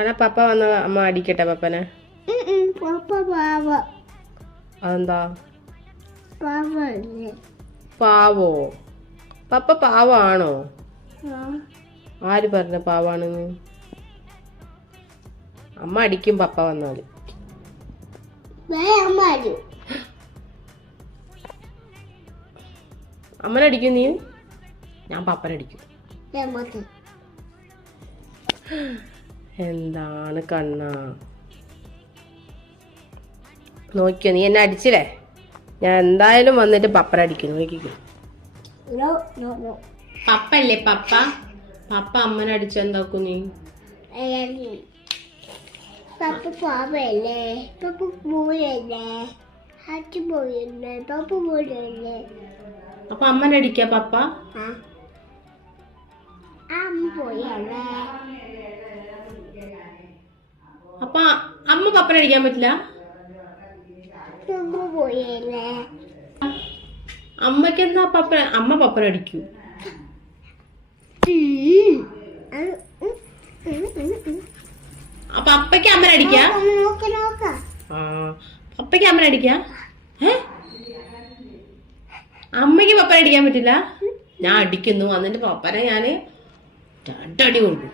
ആണാ പപ്പ വന്ന അമ്മ അടിക്കട്ടെ പപ്പനെ? അതെന്താ പാവോ? പപ്പ പാവാണോ? ആര് പറഞ്ഞ പാവാണെന്ന്? അമ്മ അടിക്കും പപ്പ വന്നാല്. അമ്മനടിക്കും നീ? ഞാൻ പപ്പനടിക്കും. എന്താണ് കണ്ണ നോക്കിയോ? നീ എന്നെ അടിച്ചില്ലേ? ഞാൻ എന്തായാലും വന്നിട്ട് പപ്പനടിക്കും. നോക്കിക്കോ. പപ്പല്ലേ പപ്പ? പപ്പ അമ്മനെ അടിച്ചെന്താക്കും നീ? പപ്പ പാവല്ലേ? പപ്പ പോയല്ലേ? അച്ഛൻ പോയല്ലേ? പപ്പ പോയല്ലേ? അപ്പൊ അമ്മനെ അടിക്കാ പപ്പ? അമ്മ പോയല്ലേ? അപ്പൊ അമ്മ പപ്പനെ അടിക്കാൻ പറ്റില്ല? പപ്പ പോയല്ലേ? അമ്മക്ക് എന്താ അമ്മ പപ്പനെ അടിക്കൂ? അപ്പൊ അപ്പയ്ക്ക് അമ്മനെ അടിക്കാ? പപ്പയ്ക്ക് അമ്മനെ അടിക്കാ? അമ്മയ്ക്ക് പപ്പനെ അടിക്കാൻ പറ്റില്ല? ഞാൻ അടിക്കുന്നു. എന്നിട്ട് പപ്പനെ ഞാന് രണ്ടടി കൊടുക്കും.